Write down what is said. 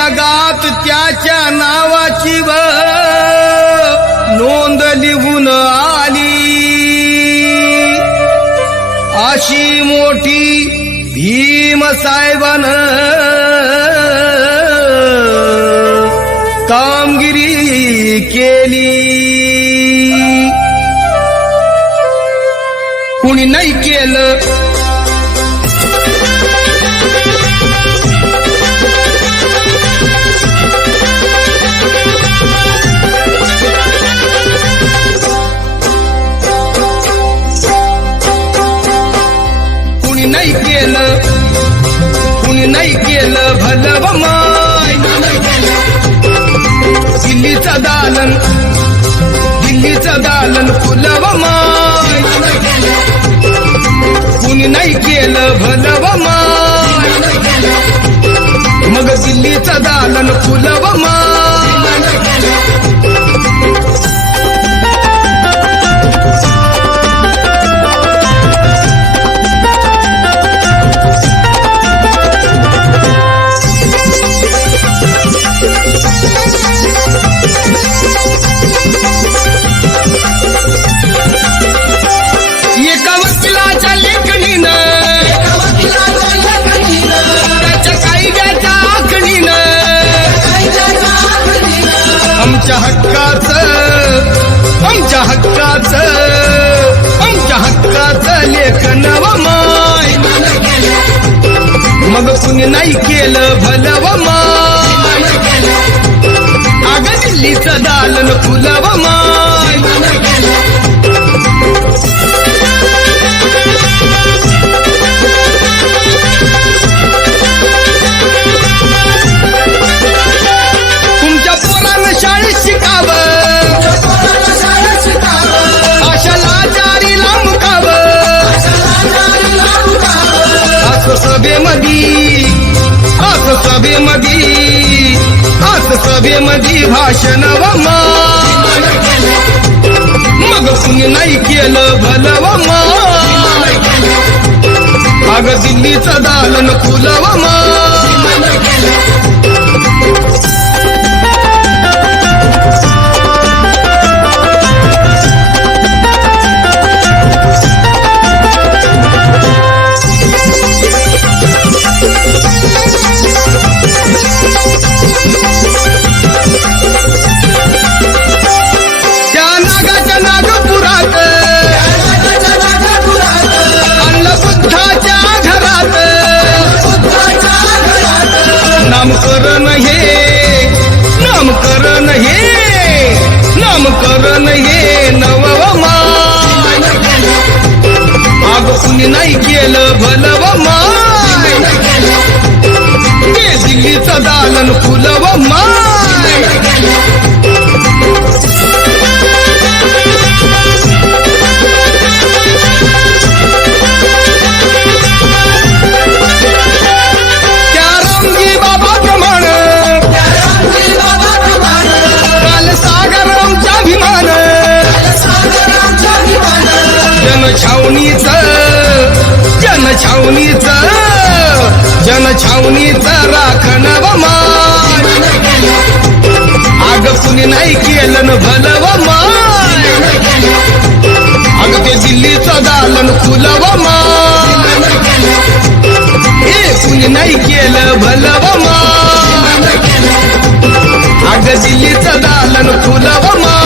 जगात त्याच्या नावाची नोंद लिहून आली, अशी मोठी भीम साहेबानं कामगिरी केली. कुणी नाही केलं कुणी नाही केलं भलं व माय. दिल्लीचं दालन फुलं व माय. कुणी नाही केलं भलं व माय. मग दिल्लीचं दालन फुलं व माय. एका वकिलाच्या लेखणीनं, त्याच्या कायद्याच्या आखणीनं आमच्या हक्काचं लेखन व माय. मग कुणी नाही केलं भलं व माय. अगं दिल्लीचं दालन फुलं व माय. तुमच्या पोरानं शाळेत शिकावं, अशा लाचारीला मुकावं. असं सभेमध्ये भाषण व माय. मग कुणी नाही केलं भलं व माय. अगं दिल्लीचं दालन फुलं व माय. नामकरण हे नव व माय. अगं कुणी नाही केलं भलं व माय. ते दिल्लीचं दालन फुलं व माय. जनछावणीचं राखण व माय. अगं कुणी नाही केलं भलं व माय. अगं ते दिल्लीचं दालन फुलं व माय. हे कुणी नाही केलं भलं व माय. अगं दिल्लीचं दालन फुलं व माय.